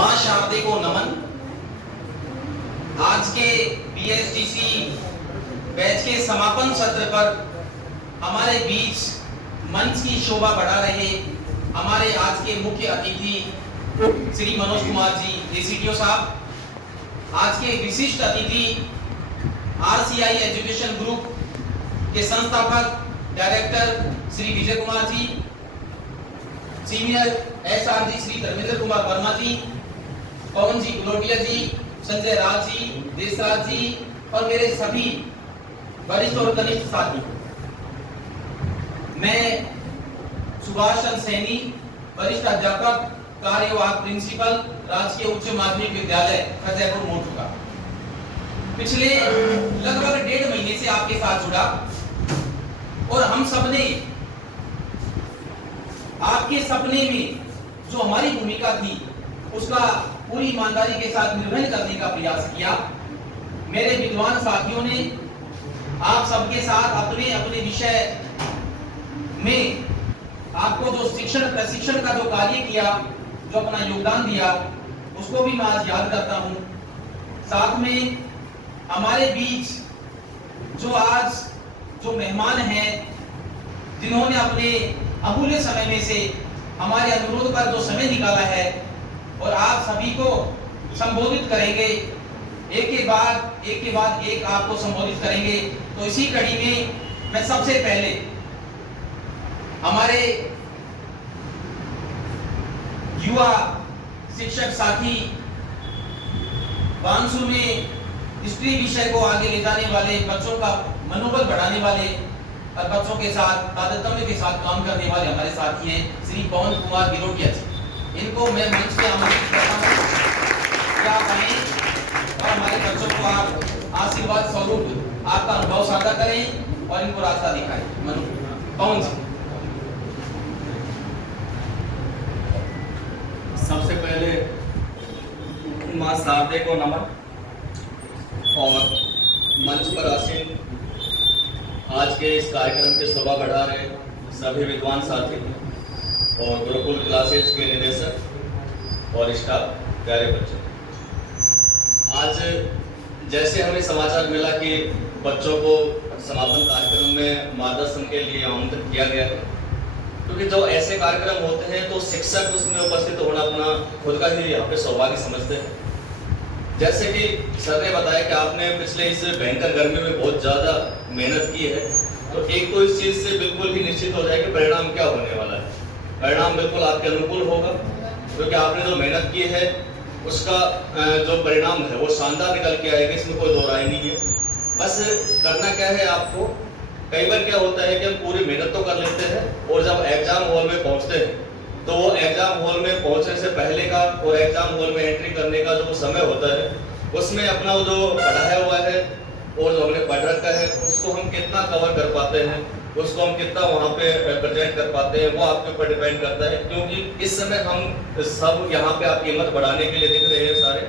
मां शारदे को नमन। आज के बीएसटीसी बैच के समापन सत्र पर हमारे बीच मंच की शोभा बढ़ा रहे हमारे आज के मुख्य अतिथि श्री मनोज कुमार जी एसीटीओ साहब, आज के विशिष्ट अतिथि आरसीआई एजुकेशन ग्रुप के संस्थापक director Shri Vijay Kumar ji, senior SRG Shri Dharmendra Kumar Verma जी, पवन जी गुलोटिया जी, संजय राज जी, देशराज जी और मेरे सभी वरिष्ठ और कनिष्ठ साथी। मैं सुभाष चंद्र सैनी, वरिष्ठ अध्यापक, कार्यवाहक प्रिंसिपल, राजकीय उच्च माध्यमिक विद्यालय फतेहपुर मोटू। पिछले लगभग 1.5 महीने से आपके साथ जुड़ा और हम सबने आपके सपने में जो हमारी भूमिका थी उसका पूरी ईमानदारी के साथ निर्वहन करने का प्रयास किया। मेरे विद्वान साथियों ने आप सबके साथ अपने अपने विषय में आपको जो शिक्षण प्रशिक्षण का जो कार्य किया, जो अपना योगदान दिया, उसको भी मैं आज याद करता हूं। साथ में हमारे बीच जो आज जो मेहमान हैं, जिन्होंने अपने अमूल्य समय में से हमारे अनुरोध पर जो समय निकाला है और आप सभी को संबोधित करेंगे, एक के बाद एक आपको संबोधित करेंगे। तो इसी कड़ी में मैं सबसे पहले हमारे युवा शिक्षक साथी वांसु में हिस्ट्री विषय को आगे ले जाने वाले, बच्चों का मनोबल बढ़ाने वाले और बच्चों के साथ तारतम्य के साथ काम करने वाले हमारे साथी हैं श्री पवन कुमार गिरोटिया जी। इनको मैं मंच पे आमंत्रित करता हूं कि आप आए और हमारे बच्चों को आप आशीर्वाद स्वरूप आपका अनुभव साझा करें और इनको रास्ता दिखाएं। पवन जी। सबसे पहले मां शारदे को नमन और मंच पर आसीन आज के इस कार्यक्रम के शोभा बढ़ा रहे सभी विद्वान साथी और गुरुकुल क्लासेज के निदेशक और स्टाफ, प्यारे बच्चे। आज जैसे हमें समाचार मिला कि बच्चों को समापन कार्यक्रम में मार्गदर्शन के लिए आमंत्रित किया गया है, क्योंकि जो ऐसे कार्यक्रम होते हैं तो शिक्षक उसमें उपस्थित होना अपना खुद का ही यहाँ पे सौभाग्य समझते हैं। जैसे कि सर ने बताया कि आपने पिछले इस भयंकर गर्मी में बहुत ज़्यादा मेहनत की है, तो एक तो इस चीज़ से बिल्कुल ही निश्चित हो जाए कि परिणाम क्या होने वाला है। परिणाम बिल्कुल आपके अनुकूल होगा, क्योंकि आपने जो मेहनत की है उसका जो परिणाम है वो शानदार निकल के आएगा, इसमें कोई दो राय नहीं है। बस करना क्या है आपको, कई बार क्या होता है कि हम पूरी मेहनत तो कर लेते हैं और जब एग्जाम हॉल में पहुंचते हैं तो वो एग्जाम हॉल में पहुंचने से पहले का और एग्जाम हॉल में एंट्री करने का जो समय होता है उसमें अपना वो जो पढ़ाया हुआ है और जो हमने पढ़ रखा है उसको हम कितना कवर कर पाते हैं, उसको हम कितना वहाँ पे प्रेजेंट कर पाते हैं, वो आपके ऊपर डिपेंड करता है। क्योंकि इस समय हम सब यहाँ पे आपकी हिम्मत बढ़ाने के लिए दिख रहे हैं सारे,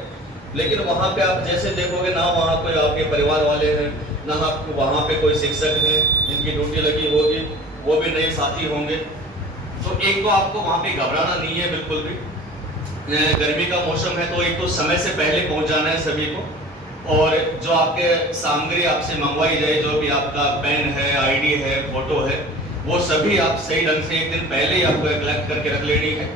लेकिन वहाँ पे आप जैसे देखोगे ना वहाँ पे आपके परिवार वाले हैं, ना आपको वहाँ पे कोई शिक्षक हैं जिनकी ड्यूटी लगी होगी, वो भी नए साथी होंगे। तो एक तो आपको वहाँ पे घबराना नहीं है बिल्कुल भी। गर्मी का मौसम है तो एक तो समय से पहले पहुँच जाना है सभी को, और जो आपके सामग्री आपसे मंगवाई जाए, जो भी आपका पेन है, आईडी है, फोटो है, वो सभी आप सही ढंग से एक दिन पहले ही आपको कलेक्ट करके रख लेनी है।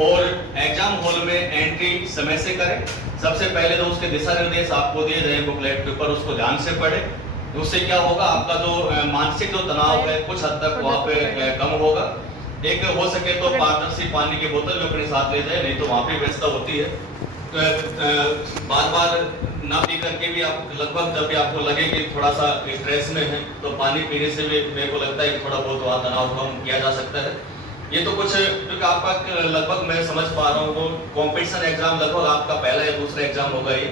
और एग्जाम हॉल में एंट्री समय से करें। सबसे पहले तो उसके दिशा निर्देश आपको दिए जाए बुकलेट के ऊपर, उसको ध्यान से पढ़ें। उससे क्या होगा, आपका जो मानसिक जो तनाव है कुछ हद तक वहाँ पे कम होगा। एक हो सके तो पारदर्शी पानी की बोतल भी अपने साथ ले जाए, नहीं तो वहाँ पे व्यवस्था होती है। बार बार ना पी करके भी आप लगभग जब भी आपको लगे कि थोड़ा सा स्ट्रेस में है तो पानी पीने से भी मेरे को लगता है कि थोड़ा बहुत वहाँ तनाव कम किया जा सकता है। ये तो कुछ, क्योंकि आपका लगभग मैं समझ पा रहा हूँ वो कॉम्पिटिशन एग्जाम लगभग आपका पहला या दूसरा एग्जाम होगा ये,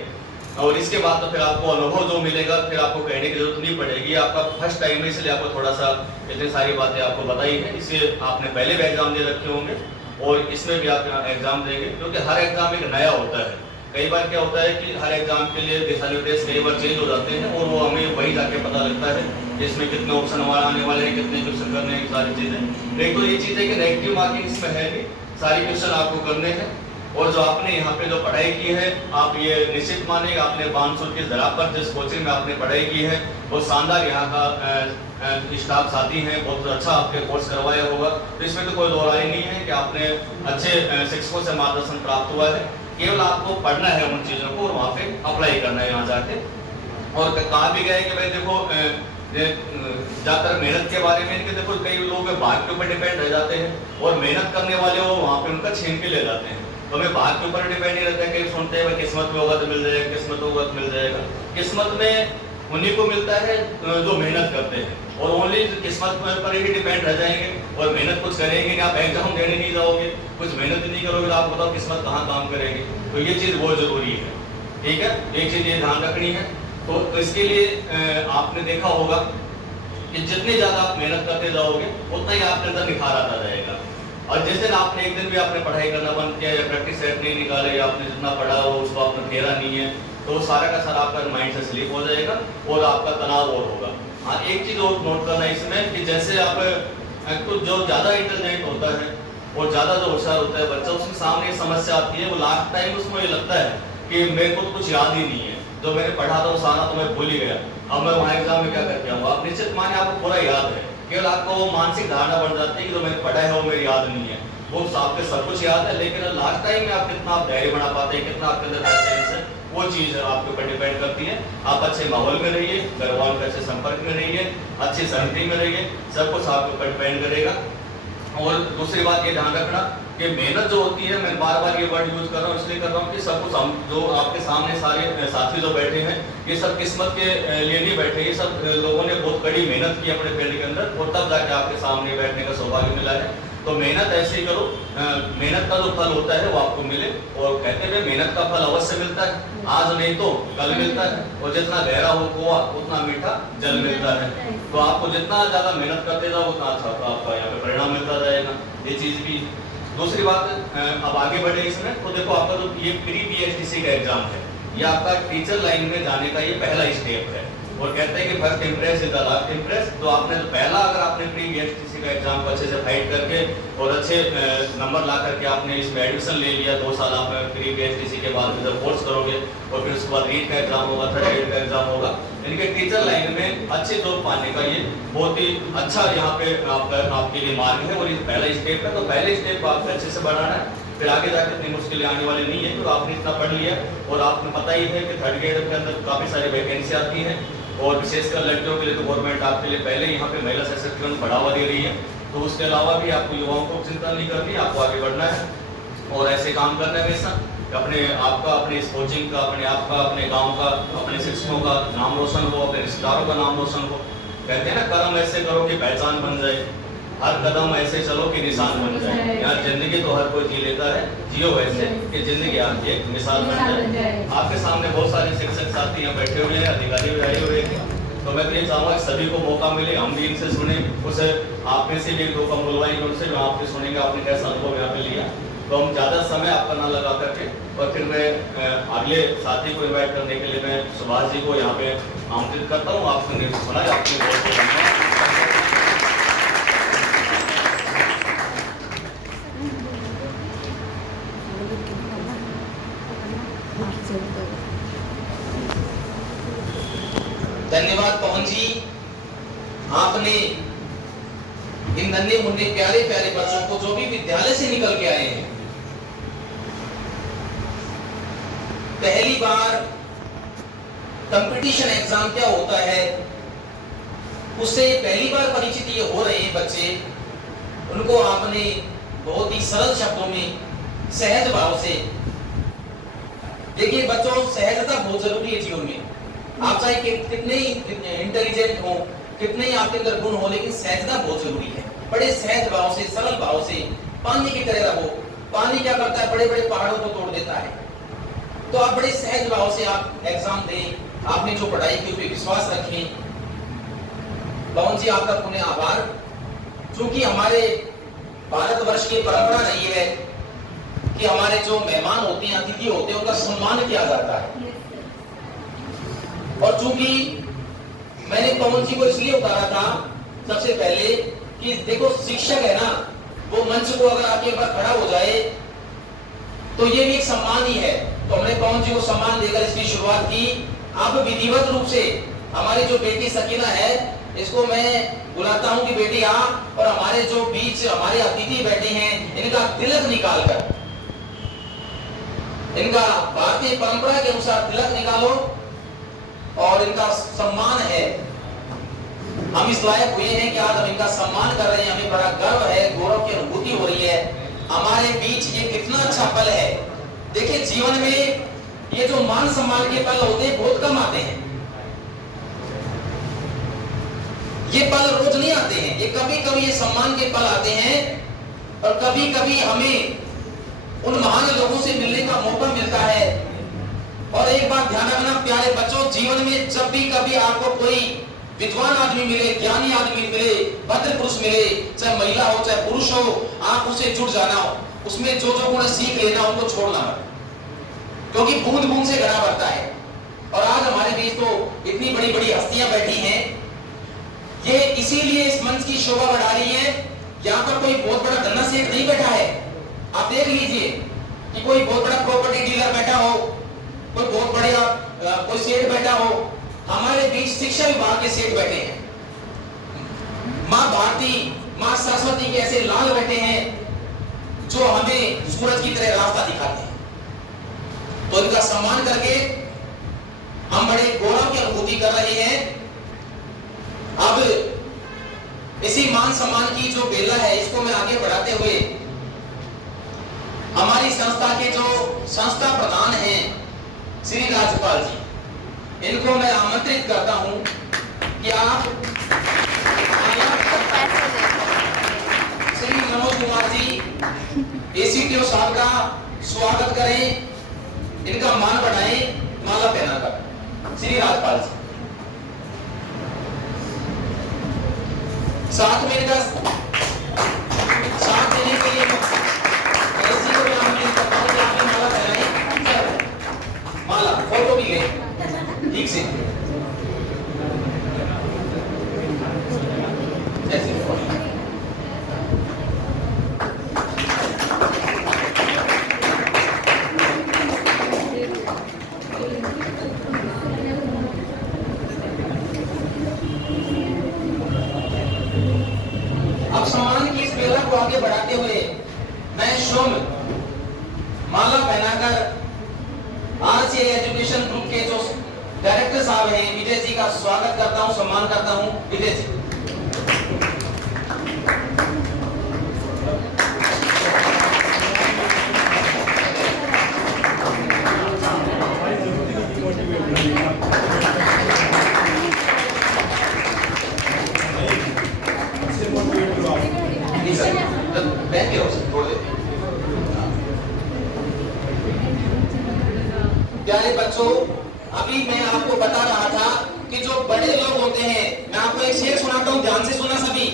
और इसके बाद तो फिर आपको अनुभव जो मिलेगा फिर आपको कहने की जरूरत नहीं पड़ेगी। आपका फर्स्ट टाइम है इसलिए आपको थोड़ा सा इतनी सारी बातें आपको बताई है, इसलिए आपने पहले भी एग्जाम दे रखे होंगे और इसमें भी आप एग्जाम देंगे, क्योंकि हर एग्जाम एक नया होता है। कई बार क्या होता है कि हर एग्जाम के लिए दिशा निर्देश कई बार चेंज हो जाते हैं और वो हमें वही जाके पता लगता है इसमें कितने ऑप्शन हमारे आने वाले हैं, कितने क्वेश्चन करने हैं, सारी चीजें। एक तो ये चीज है कि नेगेटिव मार्किंग इसमें है नहीं, सारी क्वेश्चन आपको करने हैं और जो आपने यहाँ पे जो पढ़ाई की है, आप ये निश्चित मानेंगे आपने बानसूर की जरा पर जिस कोचिंग में आपने पढ़ाई की है वो शानदार यहाँ का स्टाफ साथी हैं, बहुत अच्छा आपके कोर्स करवाया होगा। तो इसमें तो कोई दो राय नहीं है कि आपने अच्छे शिक्षकों से मार्गदर्शन प्राप्त हुआ है। केवल आपको पढ़ना है उन चीज़ों को और वहाँ पे अप्लाई करना है यहाँ जाके। और कहा भी गया है कि भाई देखो ज़्यादातर मेहनत के बारे में कि देखो कई लोग भाग के ऊपर डिपेंड रह जाते हैं और मेहनत करने वाले वो वहाँ पे उनका छीन के ले जाते हैं। तो हमें भाग के ऊपर डिपेंड नहीं रहता है। कई सुनते हैं किस्मत में होगा तो मिल जाएगा, किस्मत होगा तो मिल जाएगा। किस्मत में उन्हीं को मिलता है जो मेहनत करते हैं, और ओनली किस्मत पर ही डिपेंड रह जाएंगे और मेहनत कुछ करेंगे नहीं। आप एग्जाम देने नहीं जाओगे, कुछ मेहनत नहीं करोगे तो आप बताओ किस्मत कहाँ काम करेगी। तो ये चीज़ बहुत जरूरी है, ठीक है। एक चीज़ ये ध्यान रखनी है। तो इसके लिए आपने देखा होगा कि जितनी ज़्यादा आप मेहनत करते जाओगे उतना ही आपके अंदर निखार आता जाएगा। और जिस दिन आपने एक दिन भी आपने पढ़ाई करना बंद किया या प्रैक्टिस सेट नहीं निकाले या आपने जितना पढ़ा हो उसको आपने फेरा नहीं है, तो वो सारा का सारा आपका माइंड से स्लिप हो जाएगा और आपका तनाव और होगा। हाँ, एक चीज़ और नोट करना इसमें कि जैसे आप तो जो ज़्यादा इंटेलिजेंट होता है और ज़्यादा जो होशियार होता है बच्चा, उसके सामने समस्या आती है, वो लास्ट टाइम उसको ये लगता है कि मेरे को तो कुछ याद ही नहीं है, जो मैंने पढ़ा था वो सारा तो मैं भूल ही गया, अब मैं वहाँ एग्जाम में क्या करके आऊँगा। आप निश्चित माने आपको पूरा याद है, केवल आपको वो मानसिक धारणा बन जाती है कि जो मैंने पढ़ा है वो मेरी याद नहीं है। वो आपके सब कुछ याद है, लेकिन लास्ट टाइम में आप कितना आप धैर्य बना पाते हैं, कितना आपके अंदर पेशेंस है, वो चीज़ आपके ऊपर डिपेंड करती है। आप अच्छे माहौल में रहिए, घर वालों के अच्छे संपर्क में रहिए, अच्छी संगति में रहिए, सब कुछ आपके ऊपर डिपेंड करेगा। और दूसरी बात ये ध्यान रखना कि मेहनत जो होती है, मैं बार बार ये वर्ड यूज कर रहा हूँ इसलिए कर रहा हूँ कि सब कुछ हम जो आपके सामने सारे साथी जो बैठे हैं ये सब किस्मत के लिए नहीं बैठे, ये सब लोगों ने बहुत कड़ी मेहनत की अपने फील्ड के अंदर और तब जाके आपके सामने बैठने का सौभाग्य मिला है। तो मेहनत ऐसे ही करो, मेहनत का जो फल होता है वो आपको मिले। और कहते हैं मेहनत का फल अवश्य मिलता है, आज नहीं तो कल मिलता है, और जितना गहरा हो कुआं उतना मीठा जल मिलता है। तो आपको जितना ज्यादा मेहनत करते जाओ उतना अच्छा आपका यहाँ पे परिणाम मिलता जाएगा। ये चीज भी। दूसरी बात, अब आगे बढ़े इसमें, तो देखो आपका जो ये प्री बीएसटीसी का एग्जाम है, ये आपका टीचर लाइन में जाने का ये पहला स्टेप है। और कहते हैं कि first impress is the last impress. तो आपने जो पहला, अगर आपने प्री बीएसटीसी का एग्जाम को अच्छे से फाइट करके और अच्छे नंबर ला करके आपने इसमें एडमिशन ले लिया, 2 साल आप प्री बीएसटीसी के बाद जब कोर्स करोगे और फिर उसके बाद रीट का एग्जाम होगा, थर्ड ग्रेड का एग्जाम होगा, इनके टीचर लाइन में अच्छे जॉब पाने का ये बहुत ही अच्छा यहाँ पे आपके लिए मार्ग है। और ये पहला स्टेप है, तो पहले स्टेप को आपको अच्छे से बढ़ाना है, फिर आगे जाकर इतनी मुश्किलें आने वाली नहीं है। तो आपने इतना पढ़ लिया और आपको पता ही है कि थर्ड ग्रेड के अंदर काफ़ी सारी वैकेंसी आती है, और विशेषकर लड़कियों के लिए तो गवर्नमेंट आपके लिए पहले यहाँ पे महिला सशक्तिकरण बढ़ावा दे रही है। तो उसके अलावा भी आपको युवाओं को चिंता नहीं करनी, आपको आगे बढ़ना है और ऐसे काम करना है हमेशा। अपने आपका, अपने इस कोचिंग का, अपने आप का, अपने गांव का, अपने शिक्षकों का नाम रोशन हो, अपने रिश्तेदारों का नाम रोशन हो। कहते हैं ना, कर्म ऐसे करो कि पहचान बन जाए, हर कदम ऐसे चलो कि निशान बन जाए। यहाँ जिंदगी तो हर कोई जी लेता है, जियो वैसे कि जिंदगी आपकी एक मिसाल बन जाए। आपके सामने बहुत सारे शिक्षक साथी यहाँ बैठे हुए हैं, अधिकारी भी आए हुए हैं। तो मैं तो ये चाहूँगा कि सभी को मौका मिले, हम भी इनसे सुने, उसे आप में से भी 2 कम बुलवाएंगे उनसे, जो आपके सुनेंगे आपने कैसा अनुभव यहाँ पे लिया। तो हम ज़्यादा समय आपका ना लगा करके, और फिर मैं अगले साथी को इन्वाइट करने के लिए मैं सुभाष जी को यहाँ पे आमंत्रित करता हूँ। आपने सुना है, आपने बहुत बहुत धन्यवाद। धन्यवाद पवन जी, आपने इन नन्हे मुन्ने प्यारे प्यारे बच्चों को जो भी विद्यालय से निकल के आए हैं, पहली बार कंपटीशन एग्जाम क्या होता है उससे पहली बार परिचित ये हो रहे हैं बच्चे, उनको आपने बहुत ही सरल शब्दों में, सहज भाव से, देखिए बच्चों सहजता बहुत जरूरी है जीवन में। आप चाहे कितने ही इंटेलिजेंट हो, कितने ही आपके अंदर गुण हो, लेकिन सहजता बहुत जरूरी है। बड़े सहज भाव से, सरल भाव से, पानी की तरह रहो। पानी क्या करता है, बड़े बड़े पहाड़ों को तोड़ देता है। तो आप बड़े सहज भाव से आप एग्जाम दें, आपने जो पढ़ाई की उस पर विश्वास रखें। पवन जी आपका पुनः आभार। क्योंकि हमारे भारतवर्ष की परंपरा रही है कि हमारे जो मेहमान होते हैं, अतिथि होते हैं, उनका सम्मान किया जाता है। और चूंकि मैंने पवन जी को इसलिए उतारा था सबसे पहले कि देखो शिक्षक है ना, वो मंच को अगर आपके ऊपर खड़ा हो जाए तो ये भी एक सम्मान ही है। तो हमने पवन जी को सम्मान देकर इसकी शुरुआत की। अब विधिवत रूप से हमारी जो बेटी सकीना है, इसको मैं बुलाता हूं कि बेटी आ, और हमारे जो बीच हमारे अतिथि बैठे हैं इनका तिलक निकालकर, इनका भारतीय परंपरा के अनुसार तिलक निकालो और इनका सम्मान है। हम इस लायक हुए हैं कि आज हम इनका सम्मान कर रहे हैं, हमें बड़ा गर्व है, गौरव की अनुभूति हो रही है। हमारे बीच ये कितना अच्छा पल है। देखिए जीवन में ये जो मान सम्मान के पल होते हैं बहुत कम आते हैं, ये पल रोज नहीं आते हैं, ये कभी कभी ये सम्मान के पल आते हैं। और कभी कभी हमें उन महान लोगों से मिलने का मौका मिलता है। और एक बात ध्यान रखना प्यारे बच्चों, जीवन में जब भी कभी आपको कोई विद्वान आदमी मिले, ज्ञानी आदमी मिले, भद्र पुरुष मिले, चाहे महिला हो चाहे पुरुष हो, आप उससे जुड़ जाना हो, उसमें जो जो गुण सीख लेना उनको छोड़ना मत, क्योंकि बूंद बूंद से घड़ा भरता है। और आज हमारे बीच तो इतनी बड़ी बड़ी हस्तियां बैठी हैं, ये इसीलिए इस मंच की शोभा बढ़ा रही है। यहाँ पर कोई बहुत बड़ा धन्ना सेठ नहीं बैठा है। आप देख लीजिए कि कोई बहुत बड़ा प्रॉपर्टी डीलर बैठा हो, कोई बहुत बड़ा कोई सेठ बैठा हो। हमारे बीच शिक्षा विभाग के सेठ बैठे हैं, माँ भारती, माँ सरस्वती के ऐसे लाल बैठे हैं जो हमें सूरज की तरह रास्ता दिखाते हैं। तो इनका सम्मान करके हम बड़े गौरव की अनुभूति कर रहे हैं। अब इसी मान सम्मान की जो बेला है, इसको मैं आगे बढ़ाते हुए हमारी संस्था के जो संस्था प्रधान हैं श्री राजपाल जी, इनको मैं आमंत्रित करता हूं कि आप श्री मनोज कुमार जी एसीटीओ साहब का स्वागत करें, इनका मान बढ़ाएं माला पहनाकर। श्री राजपाल जी साथ में इनका साथ देने के लिए एसी को मैं आमंत्रित करता हूं कि आप माला पहनाएं, माला फोटो भी ले ठीक से ऐसे। अब सम्मान की इस बेला को आगे बढ़ाते हुए मैं शुभ माला पहनाकर आरसीए एजुकेशन ग्रुप के जो डायरेक्टर साहब हैं विजय जी का स्वागत करता हूं, सम्मान करता हूं। विजय जी प्यारे बच्चों, अभी मैं आपको बता रहा था कि जो बड़े लोग होते हैं, मैं आपको एक शेर सुनाता हूँ, ध्यान से सुना सभी,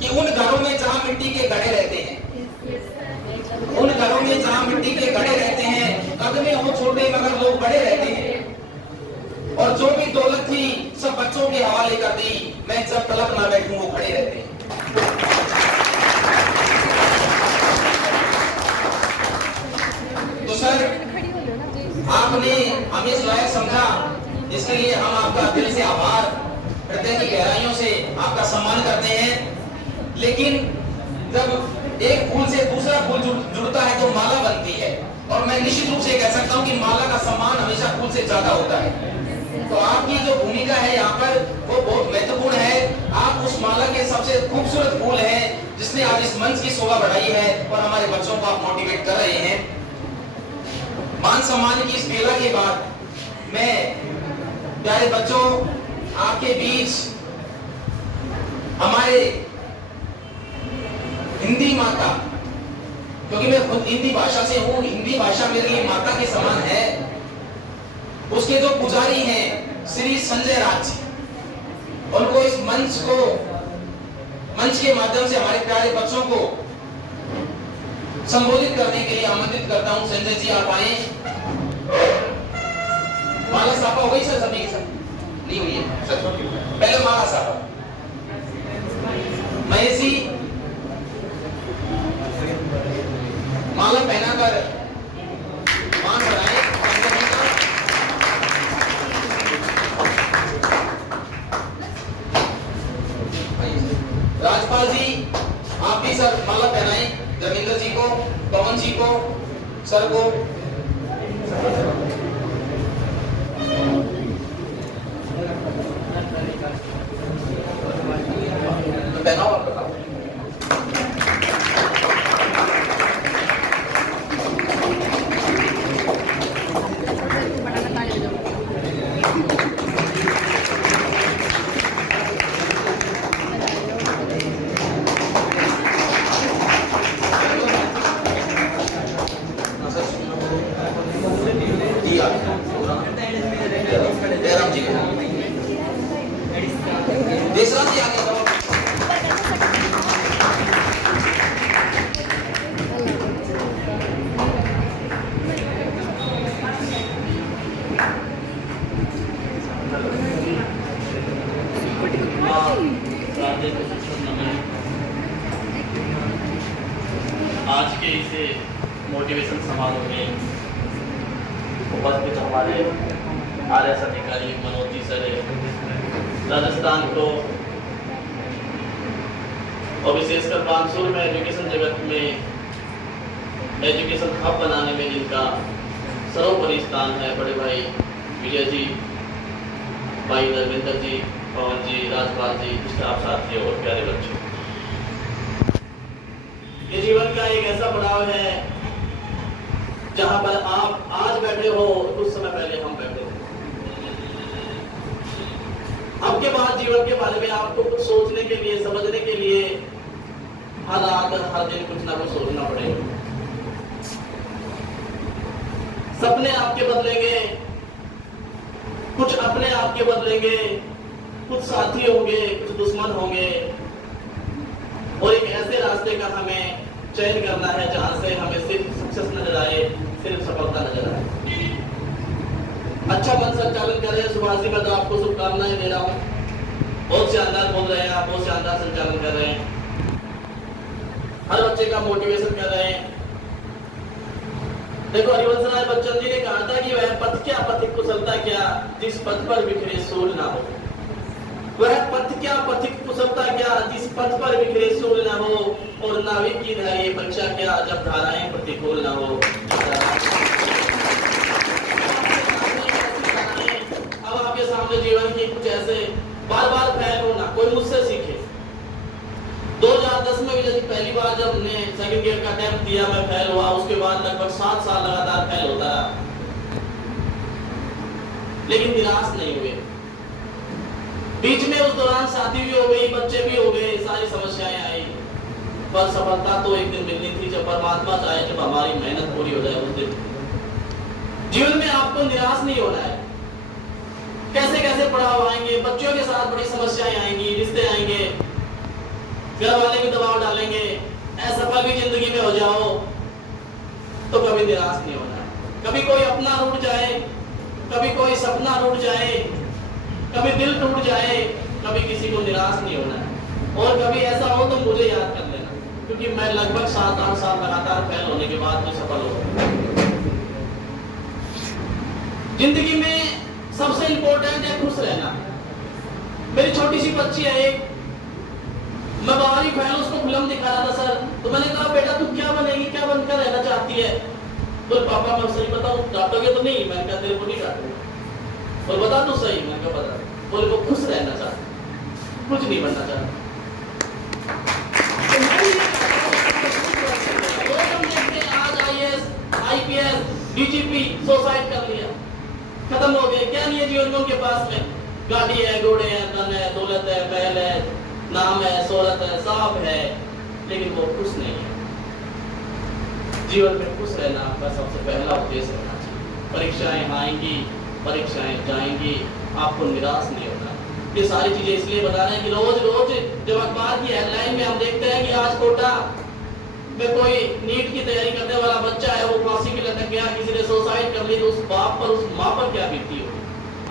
कि उन घरों में जहां मिट्टी के घड़े रहते हैं, उन घरों में जहां मिट्टी के घड़े रहते हैं, कदमें हो छोटे मगर लोग बड़े रहते हैं। और जो भी दौलत थी सब बच्चों के हवाले कर दी, मैं जब तलक ना बैठूं वो खड़े रहते हैं। तो सर आपने हमें इस लायक समझा, इसके लिए हम आपका दिल से आभार, हृदय की गहराइयों से आपका सम्मान करते हैं। लेकिन जब एक फूल से दूसरा फूल जुड़ता है तो माला बनती है, और मैं निश्चित रूप से कह सकता हूं कि माला का सम्मान हमेशा फूल से ज्यादा होता है। तो आपकी जो भूमिका है यहाँ पर वो बहुत महत्वपूर्ण है। आप उस माला के सबसे खूबसूरत फूल हैं जिसने आज इस मंच की शोभा बढ़ाई है, और हमारे बच्चों को आप मोटिवेट कर रहे हैं। मान सम्मान की इस बेला के बाद मैं प्यारे बच्चों आपके बीच हमारे हिंदी माता, क्योंकि मैं खुद हिंदी भाषा से हूं, हिंदी भाषा मेरे लिए माता के समान है, उसके जो पुजारी हैं श्री संजय राज जी, उनको इस मंच के माध्यम से हमारे प्यारे बच्चों को संबोधित करने के लिए आमंत्रित करता हूं। संजय जी आप आए। माला साफा हो गई सर, सभी के साथ नहीं हुई है सर, पहले माला साफा। महेश जी माला पहनाकर माला पहनाएं धर्मेंद्र जी को, पवन जी को, सर को। तो पहनाओ आप बताओ। जयराम जी देशराज जी आगे बढ़ो। आज के इस मोटिवेशन समारोह में उपस्थित हमारे RS अधिकारी मनोज जी सर, राजस्थान को और विशेषकर बानसूर में एजुकेशन जगत में एजुकेशन हब बनाने में जिनका सर्वोपरि स्थान है, बड़े भाई विजय जी, भाई धर्मेंद्र जी, पवन जी, राजपाल जी, स्टाफ साथी और प्यारे बच्चों, ये जीवन का एक ऐसा पड़ाव है जहां पर आप आज बैठे हो, कुछ समय पहले हम बैठे हो। अब के बाद जीवन के बारे में आपको कुछ सोचने के लिए, समझने के लिए हर रात हर दिन कुछ ना कुछ सोचना पड़ेगा। सपने आपके बदलेंगे, कुछ अपने आप के बदलेंगे, कुछ साथी होंगे, कुछ दुश्मन होंगे, और एक ऐसे रास्ते का हमें चयन करना है जहां से हमें सिर्फ सक्सेस नजर आए, सिर्फ सफलता नजर आए। अच्छा मन संचालन कर रहे हैं सुभाष जी, मैं तो आपको शुभकामनाएं दे रहा हूँ। बहुत शानदार बोल रहे हैं आप, बहुत शानदार संचालन कर रहे हैं, हर बच्चे का मोटिवेशन कर रहे हैं। देखो हरिवंश राय बच्चन जी ने कहा था कि वह पथ क्या पथिक कुशलता क्या, जिस पथ पर बिखरे सूल ना हो। वह पथ क्या पथिक कुशलता क्या, जिस पथ पर बिखरे सूल ना हो, और नाविक की धैर्य परीक्षा क्या, जब धाराएं प्रतिकूल ना हो। अब आपके सामने जीवन की कुछ ऐसे बार बार फैल होना, कोई मुझसे सीखे। 2010 में भी जब पहली बार जब हमने सेकंड ईयर का अटेम्प्ट दिया, मैं फेल हुआ। उसके बाद लगभग 7 साल लगातार फेल होता रहा, लेकिन निराश नहीं हुए। बीच में उस दौरान शादी भी हो गई, बच्चे भी हो गए, सारी समस्याएं आई, पर सफलता तो एक दिन मिलनी थी, जब परमात्मा चाहे, जब हमारी मेहनत पूरी हो जाए उस दिन। जीवन में आपको निराश नहीं होना है। कैसे कैसे पड़ाव आएंगे, बच्चों के साथ बड़ी समस्याएं आएंगी, रिश्ते आएंगे, घर वाले भी दबाव डालेंगे, असफल भी जिंदगी में हो जाओ तो कभी निराश नहीं होना है। कभी कोई अपना रूठ जाए, कभी कोई सपना रूठ जाए, कभी दिल टूट जाए, कभी किसी को निराश नहीं होना है। और कभी ऐसा हो तो मुझे याद कर लेना, क्योंकि मैं लगभग 7-8 साल लगातार फेल होने के बाद भी सफल हो। जिंदगी में सबसे इंपॉर्टेंट है खुश रहना। मेरी छोटी सी बच्ची है एक, मैं बाहर ही फेल, उसको फिल्म दिखा रहा था सर, तो मैंने कहा बेटा तू क्या बनेगी, क्या बनकर रहना चाहती है? तो पापा मैं सही बताऊं, डांटोगे तो नहीं? मैंने कहा तेरे को नहीं डांटूंगा। और बता तू सही? मैंने कहा बता। बोले वो खुश रहना चाहता, कुछ नहीं बनना चाहता। आज IAS, IPS, DGP सुसाइड कर लिया, खत्म हो गए। क्या नहीं है जीवन में उनके पास में? गाड़ी है, घोड़े हैं, धन है, दौलत है, महल है, नाम है, शोहरत है, सब है, लेकिन वो खुश नहीं है। जीवन में खुश रहना आपका सबसे पहला उद्देश्य होना चाहिए। परीक्षाएं आएंगी, परीक्षाएं जाएंगी, आपको निराश नहीं होना। ये सारी चीजें इसलिए बता रहे हैं कि रोज रोज जब अखबार की हेडलाइन में हम देखते हैं कि आज कोटा में कोई नीट की तैयारी करने वाला बच्चा है, वो फांसी की लटक गया, किसी ने सुसाइड कर ली, तो उस बाप पर, उस माँ पर क्या बीती हो?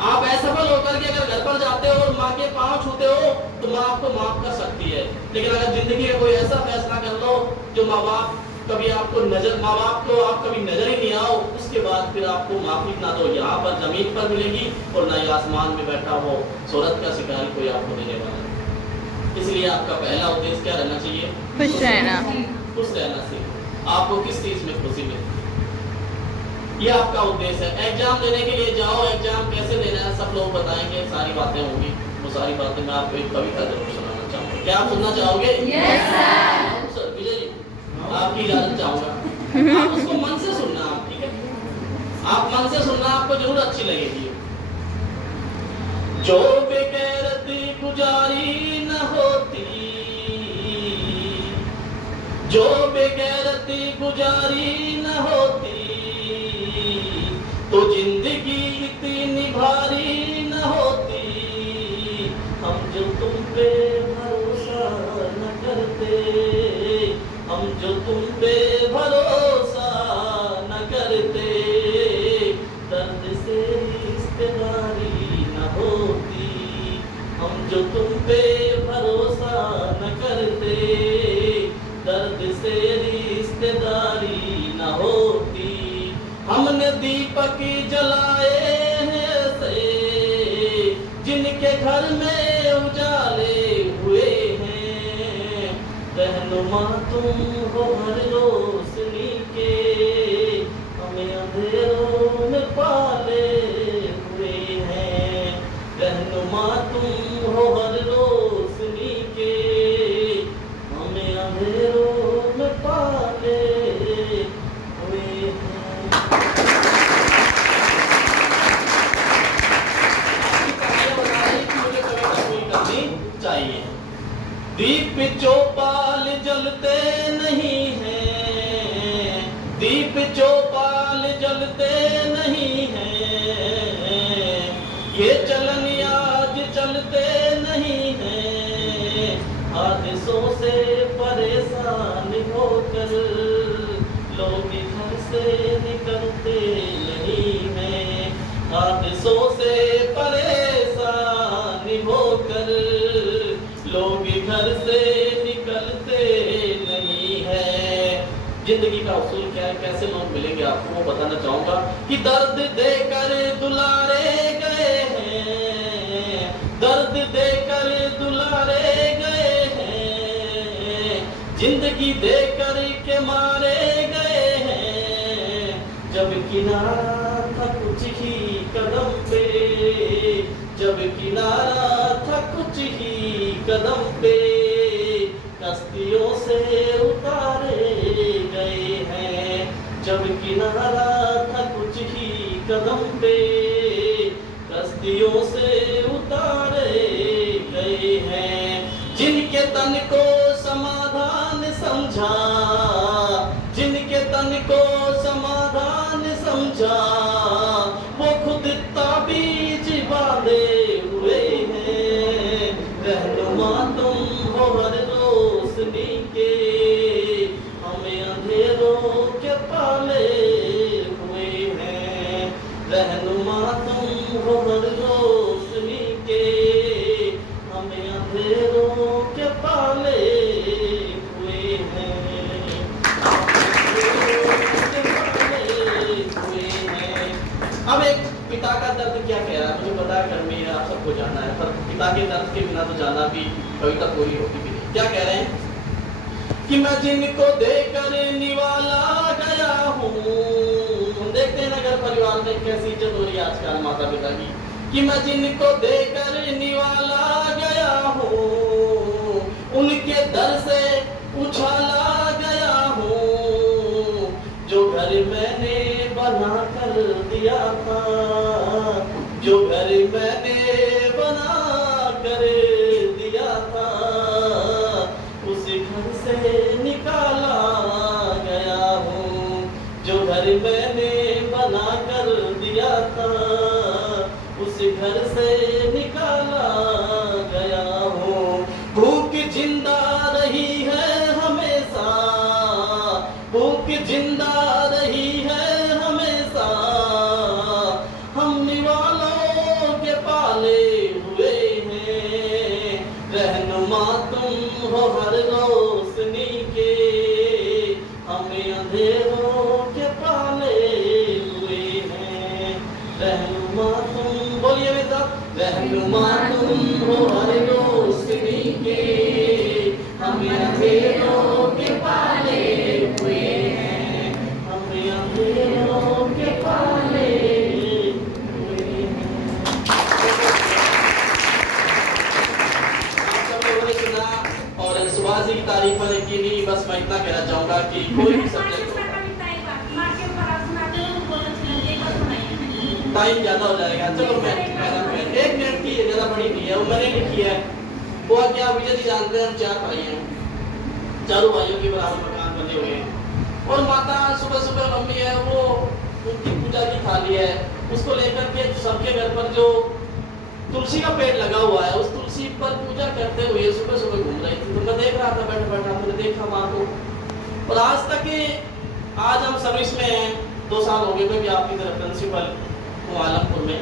आप असफल होकर के अगर घर पर जाते हो और माँ के पांव छूते हो तो माँ आपको माफ कर सकती है, लेकिन अगर जिंदगी में कोई ऐसा फैसला कर लो जो माँ बाप कभी आपको नजर, माँ बाप को आप कभी नजर ही नहीं आओ, उसके बाद फिर आपको माफी ना तो यहाँ पर जमीन पर मिलेगी और ना ही आसमान में बैठा हो शोहरत का शिकारी कोई आपको देने वाला है। इसलिए आपका पहला उद्देश्य क्या रहना चाहिए? खुश रहना। आपको किस चीज में खुशी मिलती है? ये आपका उद्देश्य है। एग्जाम देने के लिए जाओ, एग्जाम कैसे देना है सब लोग बताएंगे, सारी बातें होंगी। वो सारी बातें मैं आपको एक कविता जरूर सुनाना चाहूंगा। क्या आप सुनना चाहोगे? यस सर विजय जी, आपकी इजाजत चाहूंगा। आप उसको मन से सुनना, आप ठीक है? आप मन से सुनना, आपको जरूर अच्छी लगेगी। जो बेगैरती गुजारी न होती, जो बेगैरती गुजारी न होती, तो जिंदगी इतनी भारी न होती। हम जो तुम पे भरोसा न करते, हम जो तुम पे भरोसा न करते, दर्द से रिश्तेदारी न होती। हम जो तुम पे भरोसा न करते, दर्द से रिश्तेदारी न होती। हमने दीपक जलाए हैं ऐसे, जिनके घर में उजाले हुए हैं। रहनुमा तुम हो हर रोशनी के, हमें अंधेरों में पाले हुए हैं। रहनुमा तुम हो हर रोशनी के, हमें अंधेरों में पाले हुए हैं। चाहिए। दीप चौपाल जलते नहीं हैं, दीप चौपाल जलते नहीं हैं, ये चलन आज चलते नहीं हैं। हादसों से परेशान होकर लोग घर से निकलते नहीं हैं। हादसों से परेशान होकर लोग घर से निकलते नहीं है। जिंदगी का उसूल क्या है, कैसे लोग मिलेंगे आपको वो बताना चाहूंगा कि दर्द देकर दुलारे गए हैं, दर्द देकर दुलारे गए हैं, जिंदगी देकर के मारे गए हैं। जब किनारा था कुछ ही कदम पे, जब किनारा था कुछ ही कदम पे, कश्तियों से उतारे गए हैं। जब किनारा था कुछ ही कदम पे, कश्तियों से उतारे गए हैं। जिनके तन को समाधान समझा, जिनके तन को समाधान समझा, वो खुद ताबीज बांधे हुए हैं। रहनुमा तुम हो हर रोशनी के, हमें अंधेरों के पाले हुए हैं। रहनुमा तुम हो हर रोशनी के, हमें अंधेरों के पाले हुए हैं। अब एक पिता का दर्द क्या कह रहा है मुझे पता है, कर्मी है, आप सबको जानना है, पर पिता के दर्द के बिना तो जाना भी कविता पूरी होती भी नहीं। क्या कह रहे हैं कि मैं जिनको देकर निवाला गया हूँ। देखते हैं ना घर परिवार में कैसी इज्जत हो रही है आजकल माता पिता की, कि मैं जिनको देकर निवाला गया हूँ, उनके दर से उछाला गया हूँ। जो घर मैंने बना कर दिया था, जो घर मैंने बना कर दिया था, उस घर से निकाला गया हूँ। जो घर मैंने बना कर दिया था, उस घर से निकाला गया हूँ। भूख जिंदा रही है हमेशा, भूख जिंदा रही है हमेशा, हम निवालों के पाले हुए हैं। रहनुमा तुम हो हर रोशनी के, हमें अंधेरों के पाले हुए हैं। रहनुमा तुम, बोलिए बेटा, रहनुमा तुम हो हर रोशनी के, हमें अंधेरों के पाले हुए हैं। बस मैं इतना कहना चाहूंगा कि कोई भी सब्जेक्ट टाइम ज्यादा हो जाएगा। चलो मैं एक मिनट की ज्यादा बड़ी नहीं है, वो मैंने लिखी है। वो क्या विजय जी जानते हैं, हम 4 भाई हैं, चारों भाइयों के बराबर मकान बने हुए हैं। और माता सुबह सुबह मम्मी है वो उनकी पूजा की थाली है, उसको लेकर के सबके घर पर जो तुलसी का पेड़ लगा हुआ है, उस तुलसी पर पूजा करते हुए सुबह सुबह घूम रही थी। तो मैं देख रहा था बैठा बैठा, मैंने देखा माँ को। और आज तक आज हम सर्विस में हैं, 2 साल हो गए। मैं भी आपकी तरह प्रिंसिपल हूँ आलमपुर में,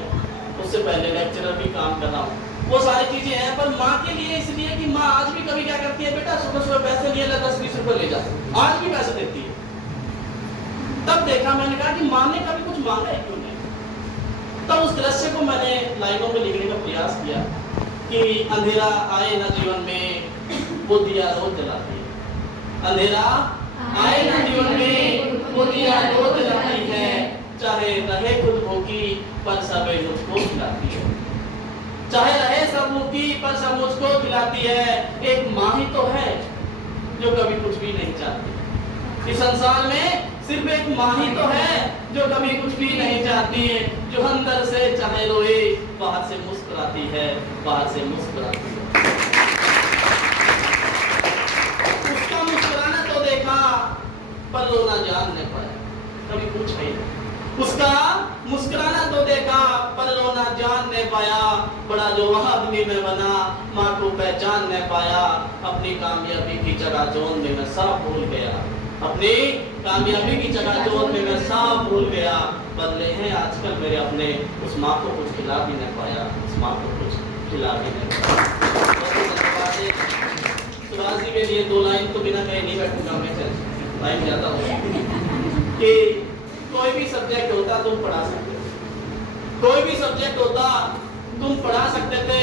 उससे पहले लेक्चरर भी काम कर रहा हूँ। वो सारी चीजें हैं, पर माँ के लिए इसलिए कि माँ आज भी कभी क्या करती है, बेटा सुबह सुबह पैसे नहीं है, 10-20 रुपए ले जा, आज भी पैसे देती है। तब देखा, मैंने कहा कि माँ ने कभी कुछ मांगा है क्यों नहीं। तब उस दृश्य को मैंने लाइनों में लिखने का प्रयास किया कि अंधेरा आए ना जीवन में वो दिया रोज जलाती है, अंधेरा आए ना जीवन में वो दिया रोज जलाती है, चाहे रहे खुद भूखी पर सब मुझको खिलाती है, चाहे रहे सब भूखी पर सब मुझको खिलाती है। एक माँ ही तो है जो कभी कुछ भी नहीं चाहती। इस संसार में सिर्फ एक माँ ही तो है जो कभी कुछ भी नहीं चाहती है, जो अंदर से चाहे रोए बाहर से मुस्कुराती है, बाहर से मुस्कुराती है। उसका मुस्कुराना तो देखा पर रोना जान नहीं पाया, कभी पूछा ही नहीं। उसका मुस्कुराना तो देखा पर रोना जान नहीं पाया, बड़ा जो आदमी में बना माँ को पहचान नहीं पाया। अपनी कामयाबी की जगह जोन में मैं सब भूल गया, अपनी कामयाबी की जगह जोन में मैं सब भूल गया। बदले हैं आजकल मेरे अपने, उस माँ को कुछ खिला भी नहीं पाया, उस माँ को कुछ खिला भी नहीं पाया। सुभाष जी के लिए 2 लाइन तो बिना कहे नहीं बैठूंगा मैं, चल टाइम ज्यादा हो कि कोई भी सब्जेक्ट होता तुम पढ़ा सकते थे, कोई भी सब्जेक्ट होता तुम पढ़ा सकते थे,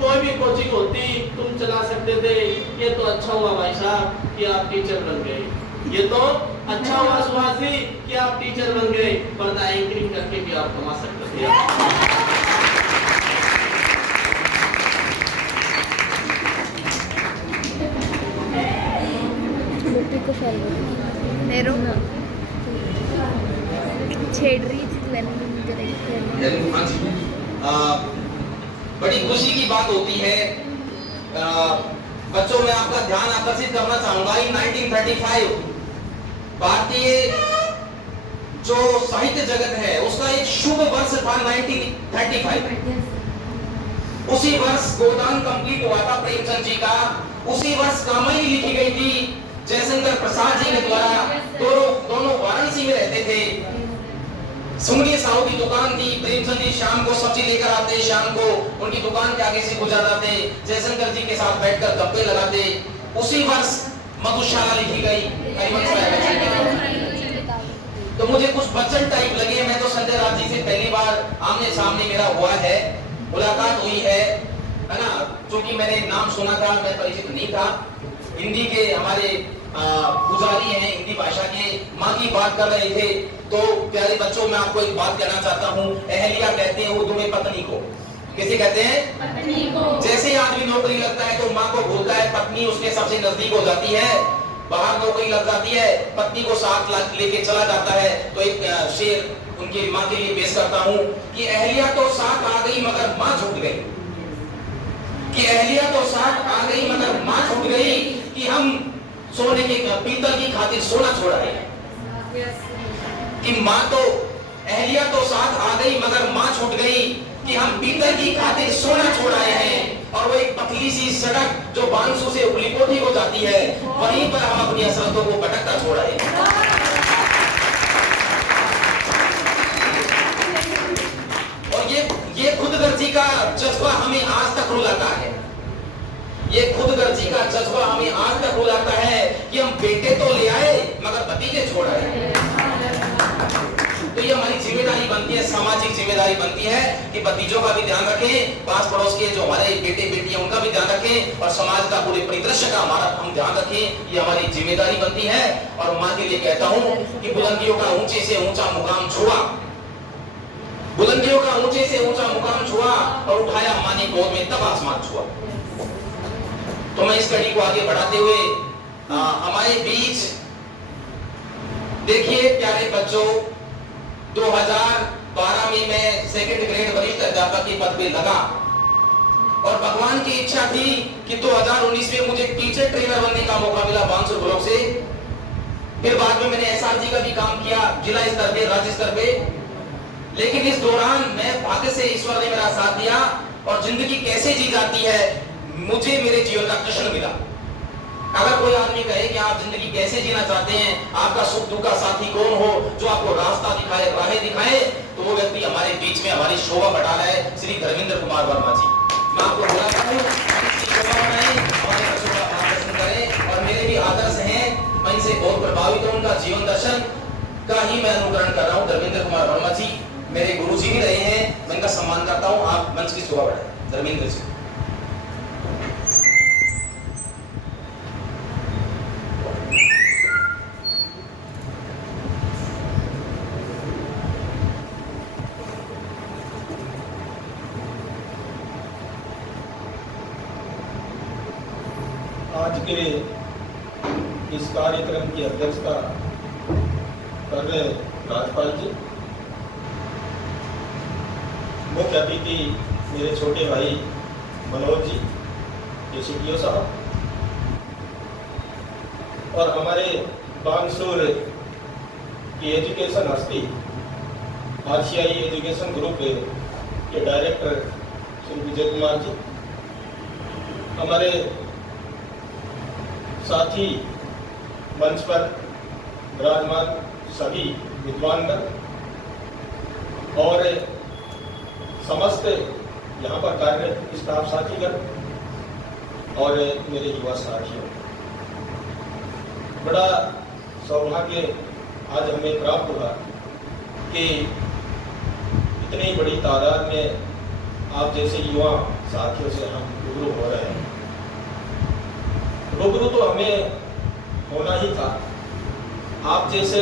कोई भी कोचिंग होती तुम चला सकते थे। ये तो अच्छा हुआ भाई साहब कि आप टीचर बन गए, ये तो अच्छा हुआ सुभाष जी कि आप टीचर बन गए, वरना एंकरिंग करके भी आप कमा सकते थे। छेड़ रही थी बड़ी खुशी की बात होती है। बच्चों में आपका ध्यान आकर्षित करना चाहूंगा। 1935 भारतीय जो साहित्य जगत है उसका एक शुभ वर्ष था 1935। उसी वर्ष गोदान कंप्लीट हुआ था प्रेमचंद जी का, उसी वर्ष कामायनी लिखी गई थी जयशंकर प्रसाद जी के द्वारा। दोनों वाराणसी में रहते थे। सुंगड़ी साहू की दुकान थी, प्रेमचंद जी शाम को सब्जी लेकर आते, शाम को उनकी दुकान के आगे से गुजर जाते, जयशंकर जी के साथ बैठकर गप्पे लगाते। उसी वर्ष मधुशाला लिखी गई तो मुझे कुछ बच्चन टाइप लगे। मैं तो संजय राज जी से पहली बार आमने सामने मेरा हुआ है, मुलाकात हुई है ना, क्योंकि मैंने नाम सुना था, मैं परिचित नहीं था। हिंदी के हमारे पुजारी हैं, हिंदी भाषा के, माँ की बात कर रहे थे। तो प्यारे बच्चों, मैं आपको एक बात कहना चाहता हूँ। अहलिया कहते हैं उर्दू में पत्नी को, किसे कहते हैं? पत्नी को। जैसे आदमी नौकरी लगता है तो माँ को भूलता है, पत्नी उसके सबसे नजदीक हो जाती है। बाहर नौकरी लग जाती है, पत्नी को साथ लेके चला जाता है। तो एक शेर उनकी माँ के लिए पेश करता हूँ कि अहलिया तो साथ आ गई मगर माँ छूट गई, कि अहलिया तो साथ आ गई मगर माँ छूट गई, कि हम सोने के पीतल की खातिर सोना छोड़ाए। कि माँ तो अहलिया तो साथ आ गई मगर माँ छूट गई, कि हम पीतल की खातिर सोना छोड़ाए हैं। और वो एक पतली सी सड़क जो बांसू से उगली कोठी को जाती है, वहीं पर हम अपनी असरतों को भटकता छोड़ाए। और ये खुदगर्जी का जज्बा हमें आज तक रुलाता है। ये खुदगर्जी का जज्बा हमें आज तक रुलाता है कि हम बेटे तो ले आए मगर भतीजे छोड़ आए। तो ये हमारी जिम्मेदारी बनती है, सामाजिक जिम्मेदारी बनती है कि भतीजों का भी ध्यान रखें, पास पड़ोस के जो हमारे बेटे बेटियां उनका भी ध्यान रखें, और समाज का पूरे परिदृश्य का हमारा हम ध्यान रखें। ये हमारी जिम्मेदारी बनती है। और माँ के लिए कहता हूँ कि बुलंदियों का ऊंचे से ऊंचा मुकाम छुआ, बुलंदियों का ऊंचे से ऊंचा मुकाम छुआ, और उठाया माँ ने गोद में तब आसमान छुआ। तो मैं इस कड़ी को आगे बढ़ाते हुए हमारे बीच देखिए प्यारे बच्चों, 2012 में मैं सेकंड ग्रेड वरिष्ठ अध्यापक के पद पे लगा और भगवान की इच्छा थी कि 2019 में मुझे टीचर ट्रेनर बनने का मौका मिला बांसुर ब्लॉक से। फिर बाद में मैंने एसआरजी का भी काम किया जिला स्तर पे, राज्य स्तर पे। लेकिन इस दौरान मैं भाग्य से ईश्वर ने मेरा साथ दिया और जिंदगी कैसे जी जाती है मुझे मेरे जीवन का कृष्ण मिला। अगर कोई आदमी कहे कि आप जिंदगी कैसे जीना चाहते हैं, आपका सुख दुख का साथी कौन हो जो आपको रास्ता दिखाए, राहें दिखाए, तो वो व्यक्ति हमारे बीच में हमारी शोभा बढ़ा रहा है, श्री धर्मेंद्र कुमार वर्मा जी। मैं आपको बुलाता हूं, शोभा बढ़ाएं, हमारे बच्चों का मार्गदर्शन करें और मेरे भी आदर्श हैं, मैं इनसे बहुत प्रभावित हूं। उनका जीवन दर्शन का ही मैं अनुकरण कर रहा हूं। धर्मेंद्र कुमार वर्मा जी मेरे गुरुजी भी रहे हैं, मैं इनका सम्मान करता हूं। आप मंच की शोभा बढ़ाएं। धर्मेंद्र जी। आज के इस कार्यक्रम की अध्यक्षता कर रहे राज्यपाल जी, मुख्य अतिथि मेरे छोटे भाई मनोज जी, एसीडीओ साहब, और हमारे बांसुर की एजुकेशन हस्ती आशियाई एजुकेशन ग्रुप के डायरेक्टर श्री विजय कुमार जी, हमारे साथी मंच पर विराजमान सभी विद्वानगण और समस्त यहाँ पर कार्यरत स्टाफ साथीगण और मेरे युवा साथियों, बड़ा सौभाग्य आज हमें प्राप्त हुआ कि इतनी बड़ी तादाद में आप जैसे युवा साथियों से हम रूबरू हो रहे हैं। रूबरू तो हमें होना ही था। आप जैसे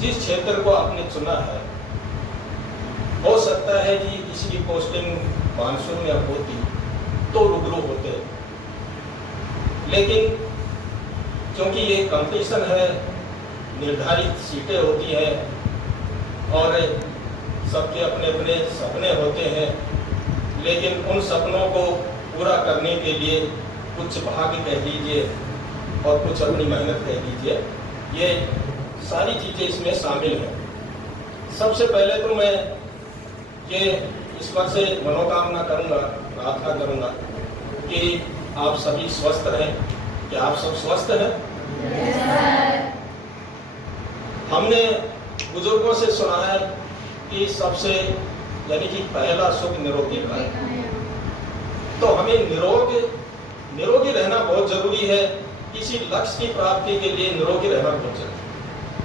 जिस क्षेत्र को आपने चुना है, हो सकता है कि किसी की पोस्टिंग बांसुर में होती तो रूबरू होते, लेकिन क्योंकि ये कंपटीशन है, निर्धारित सीटें होती हैं और सबके अपने अपने सपने होते हैं, लेकिन उन सपनों को पूरा करने के लिए कुछ भाग्य कह दीजिए और कुछ अपनी मेहनत कह दीजिए, ये सारी चीज़ें इसमें शामिल हैं। सबसे पहले तो मैं ये ईश्वर से मनोकामना करूंगा, प्रार्थना करूंगा कि आप सभी स्वस्थ रहें। क्या आप सब स्वस्थ हैं? हमने बुजुर्गों से सुना है कि सबसे यानी कि पहला सुख निरोगी है, तो हमें निरोगी रहना बहुत जरूरी है। किसी लक्ष्य की प्राप्ति के लिए निरोगी रहना बहुत जरूरी है।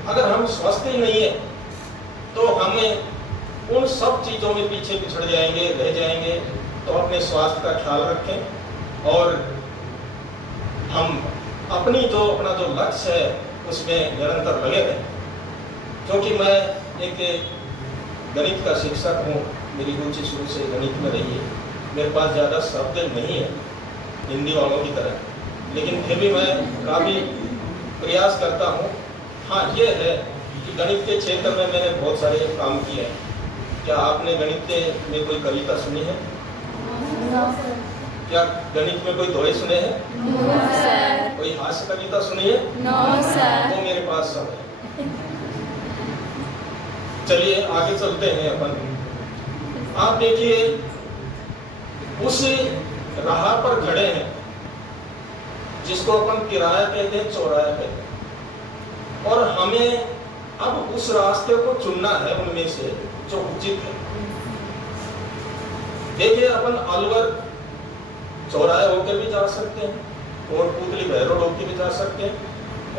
अगर हम स्वस्थ ही नहीं है तो हमें उन सब चीज़ों में पीछे पिछड़ जाएंगे, रह जाएंगे। तो अपने स्वास्थ्य का ख्याल रखें और हम अपना जो लक्ष्य है उसमें निरंतर लगे रहें। क्योंकि मैं एक गणित का शिक्षक हूँ, मेरी रुचि शुरू से गणित में रही है। मेरे पास ज़्यादा शब्द नहीं है हिंदी वालों की तरह, लेकिन फिर भी मैं काफ़ी प्रयास करता हूँ। हाँ, ये है कि गणित के क्षेत्र में मैंने बहुत सारे काम किए हैं। क्या आपने गणित में कोई कविता सुनी है? क्या गणित में कोई दोहे सुने हैं? कोई हास्य कविता सुनी है? वो मेरे पास सब है। चलिए आगे चलते हैं अपन। आप देखिए, उस राह पर खड़े हैं जिसको अपन किराया कहते हैं, चौराया कहते हैं, और हमें अब उस रास्ते को चुनना है उनमें से जो उचित है। देखिए, अपन अलवर चौराहे होकर भी जा सकते हैं और पुतली भैरव होकर भी जा सकते हैं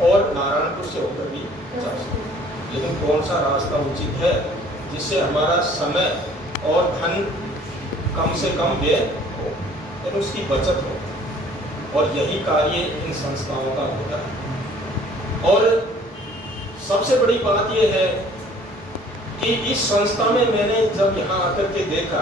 और नारायणपुर से होकर भी जा सकते हैं, लेकिन कौन सा रास्ता उचित है जिससे हमारा समय और धन कम से कम व्यय हो और उसकी बचत हो। और यही कार्य इन संस्थाओं का होता है। और सबसे बड़ी बात यह है कि इस संस्था में मैंने जब यहाँ आकर के देखा